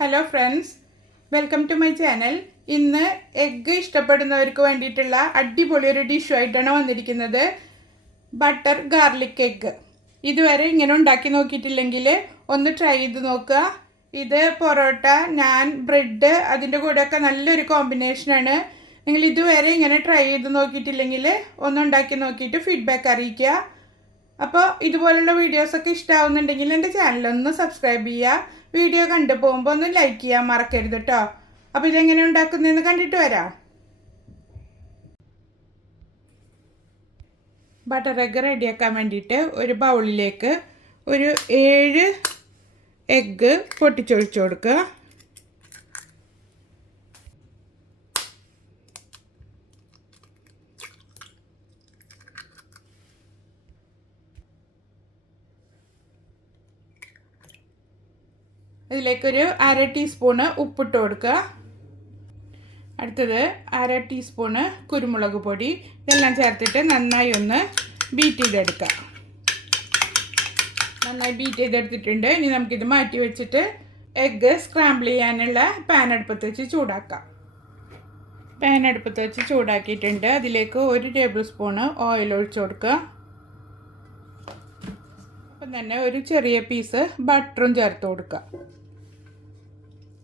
Hello friends welcome to my channel ഇന്ന് egg ഇഷ്ടപ്പെടുന്നവർക്ക് വേണ്ടിയിട്ടുള്ള അടിപൊളി ഒരു ഡിഷുമായിട്ടാണ് വന്നിരിക്കുന്നത്. ബട്ടർ ഗാർലിക് എഗ്ഗ് ഇതുവരെ ഇങ്ങനെ ഉണ്ടാക്കി നോക്കിയിട്ടില്ലെങ്കിൽ ഒന്ന് ട്രൈ ചെയ്ത് നോക്കുക. ഇത് പൊറോട്ട ഞാൻ ബ്രെഡ് അതിന്റെ കൂടെയൊക്കെ നല്ലൊരു കോമ്പിനേഷനാണ് നിങ്ങൾ ഇതുവരെ ഇങ്ങനെ ട്രൈ ചെയ്ത് നോക്കിയിട്ടില്ലെങ്കിൽ ഒന്ന് ഉണ്ടാക്കി നോക്കിയിട്ട് ഫീഡ്ബാക്ക് അറിയിക്കുക. അപ്പോൾ ഇതുപോലുള്ള വീഡിയോസൊക്കെ ഇഷ്ടമാവുന്നുണ്ടെങ്കിൽ എന്റെ ചാനലൊന്ന് സബ്സ്ക്രൈബ് ചെയ്യുക. വീഡിയോ കണ്ടു പോകുമ്പോൾ ഒന്ന് ലൈക്ക് ചെയ്യാൻ മറക്കരുത് കേട്ടോ അപ്പോൾ ഇതെങ്ങനെ ഉണ്ടാക്കുന്നതെന്ന് കണ്ടിട്ട് വരാം. ബട്ടർ എഗ്ഗ് റെഡിയാക്കാൻ വേണ്ടിയിട്ട് ഒരു ബൗളിലേക്ക് ഒരു ഏഴ് എഗ്ഗ് പൊട്ടിച്ചൊഴിച്ചു കൊടുക്കുക. ഇതിലേക്കൊരു അര ടീസ്പൂണ് ഉപ്പിട്ട് കൊടുക്കുക. അടുത്തത് അര ടീസ്പൂണ് കുരുമുളക് പൊടി. ഇതെല്ലാം ചേർത്തിട്ട് നന്നായി ഒന്ന് ബീറ്റ് ചെയ്തെടുക്കുക. നന്നായി ബീറ്റ് ചെയ്തെടുത്തിട്ടുണ്ട്. ഇനി നമുക്കിത് മാറ്റി വെച്ചിട്ട് എഗ്ഗ് സ്ക്രാമ്പിൾ ചെയ്യാനുള്ള പാൻ അടുപ്പത്ത് വെച്ച് ചൂടാക്കാം. പാൻ അടുപ്പത്ത് വെച്ച് ചൂടാക്കിയിട്ടുണ്ട്. അതിലേക്ക് ഒരു ടേബിൾ സ്പൂണ് ഓയിൽ ഒഴിച്ചു കൊടുക്കുക. അപ്പം തന്നെ ഒരു ചെറിയ പീസ് ബട്ടറും ചേർത്ത് കൊടുക്കുക.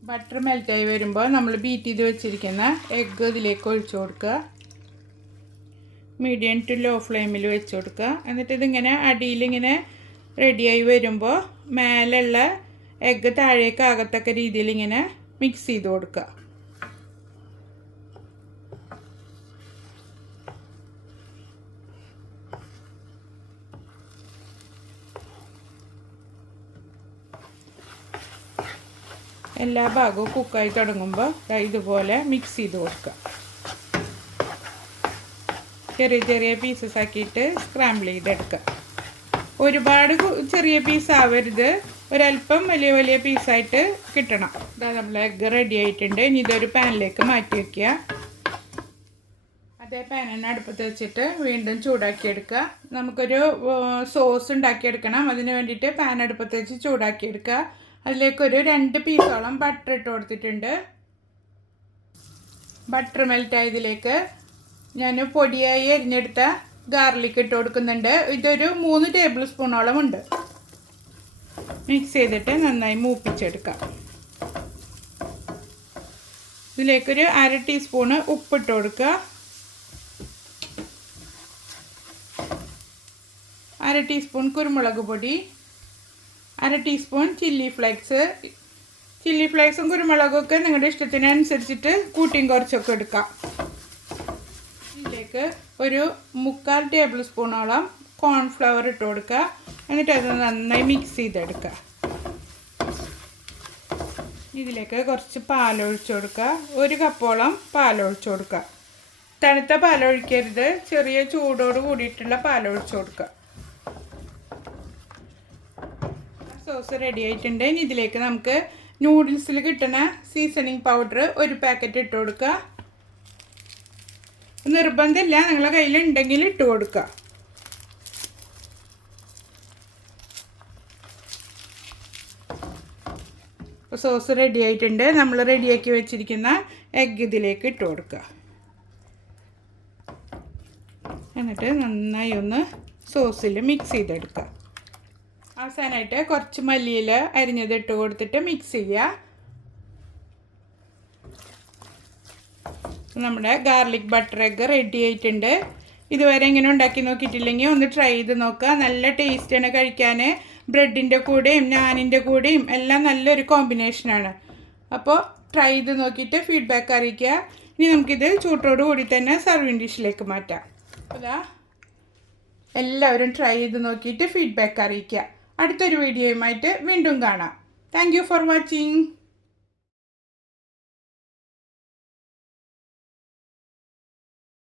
ബട്ടർ മെൽറ്റായി വരുമ്പോൾ നമ്മൾ ബീറ്റ് ചെയ്ത് വെച്ചിരിക്കുന്ന എഗ്ഗ് ഇതിലേക്ക് ഒഴിച്ചു കൊടുക്കുക. മീഡിയം ടു ലോ ഫ്ലെയിമിൽ വെച്ച് കൊടുക്കുക. എന്നിട്ട് ഇതിങ്ങനെ അടിയിലിങ്ങനെ റെഡിയായി വരുമ്പോൾ മേലുള്ള എഗ്ഗ് താഴേക്ക് ആകത്തക്ക രീതിയിൽ ഇങ്ങനെ മിക്സ് ചെയ്ത് കൊടുക്കുക. എല്ലാ ഭാഗവും കുക്കായി തുടങ്ങുമ്പോൾ ഇതുപോലെ മിക്സ് ചെയ്ത് കൊടുക്കുക. ചെറിയ ചെറിയ പീസസ് ആക്കിയിട്ട് സ്ക്രാമ്പിൾ ചെയ്തെടുക്കുക. ഒരുപാട് ചെറിയ പീസ് ആവരുത്. ഒരല്പം വലിയ വലിയ പീസായിട്ട് കിട്ടണം. ഇതാ നമ്മൾ എഗ്ഗ് റെഡി ആയിട്ടുണ്ട്. ഇനി ഇതൊരു പാനിലേക്ക് മാറ്റി വയ്ക്കുക അതേ പാനിന് അടുപ്പത്ത് വെച്ചിട്ട് വീണ്ടും ചൂടാക്കിയെടുക്കുക. നമുക്കൊരു സോസ് ഉണ്ടാക്കിയെടുക്കണം. അതിന് വേണ്ടിയിട്ട് പാൻ അടുപ്പത്ത് വെച്ച് ചൂടാക്കിയെടുക്കുക. അതിലേക്കൊരു രണ്ട് പീസോളം ബട്ടർ ഇട്ട് കൊടുത്തിട്ടുണ്ട്. ബട്ടർ മെൽറ്റ് ആയതിലേക്ക് ഞാൻ പൊടിയായി അരിഞ്ഞെടുത്ത ഗാർലിക് ഇട്ട് കൊടുക്കുന്നുണ്ട്. ഇതൊരു മൂന്ന് ടേബിൾ സ്പൂണോളം ഉണ്ട്. മിക്സ് ചെയ്തിട്ട് നന്നായി മൂപ്പിച്ചെടുക്കാം. ഇതിലേക്കൊരു അര ടീസ്പൂണ് ഉപ്പിട്ട് കൊടുക്കുക. അര ടീസ്പൂൺ കുരുമുളക് പൊടി. അര ടീസ്പൂൺ ചില്ലി ഫ്ലേക്സ് ചില്ലി ഫ്ലേക്സും കുരുമുളകൊക്കെ നിങ്ങളുടെ ഇഷ്ടത്തിനനുസരിച്ചിട്ട് കൂട്ടിയും കുറച്ചൊക്കെ എടുക്കാം. ഇതിലേക്ക് ഒരു മുക്കാൽ ടേബിൾ സ്പൂണോളം കോൺഫ്ലവർ ഇട്ട് കൊടുക്കുക. എന്നിട്ട് അത് നന്നായി മിക്സ് ചെയ്തെടുക്കുക. ഇതിലേക്ക് കുറച്ച് പാലൊഴിച്ചു കൊടുക്കുക. ഒരു കപ്പോളം പാലൊഴിച്ചു കൊടുക്കുക. തണുത്ത പാലൊഴിക്കരുത് ചെറിയ ചൂടോട് കൂടിയിട്ടുള്ള പാലൊഴിച്ചു കൊടുക്കുക. സോസ് റെഡി ആയിട്ടുണ്ട്. ഇനി ഇതിലേക്ക് നമുക്ക് നൂഡിൽസിൽ കിട്ടുന്ന സീസണിങ് പൗഡർ ഒരു പാക്കറ്റ് ഇട്ട് കൊടുക്കുക. നിർബന്ധമില്ല. നിങ്ങളെ കയ്യിലുണ്ടെങ്കിൽ ഇട്ട് കൊടുക്കുക. സോസ് റെഡി ആയിട്ടുണ്ട്. നമ്മൾ റെഡിയാക്കി വെച്ചിരിക്കുന്ന എഗ്ഗ് ഇതിലേക്ക് ഇട്ട് കൊടുക്കുക. എന്നിട്ട് നന്നായി ഒന്ന് സോസിൽ മിക്സ് ചെയ്തെടുക്കുക. അവസാനമായിട്ട് കുറച്ച് മല്ലിയിൽ അരിഞ്ഞത് ഇട്ട് കൊടുത്തിട്ട് മിക്സ് ചെയ്യുക. നമ്മുടെ ഗാർലിക് ബട്ടർ എഗ്ഗ് റെഡി ആയിട്ടുണ്ട്. ഇതുവരെ ഇങ്ങനെ ഉണ്ടാക്കി നോക്കിയിട്ടില്ലെങ്കിൽ ഒന്ന് ട്രൈ ചെയ്ത് നോക്കുക. നല്ല ടേസ്റ്റാണ് കഴിക്കാൻ. ബ്രെഡിന്റെ കൂടെയും നാനിന്റെ കൂടെയും എല്ലാം നല്ലൊരു കോമ്പിനേഷനാണ് അപ്പോൾ ട്രൈ ചെയ്ത് നോക്കിയിട്ട് ഫീഡ്ബാക്ക് അറിയിക്കുക. ഇനി നമുക്കിത് ചൂട്ടോട് കൂടി തന്നെ സർവിങ് ഡിഷിലേക്ക് മാറ്റാം. അതാ എല്ലാവരും ട്രൈ ചെയ്ത് നോക്കിയിട്ട് ഫീഡ്ബാക്ക് അറിയിക്കുക. അടുത്തൊരു വീഡിയോയുമായിട്ട് വീണ്ടും കാണാം. Thank for watching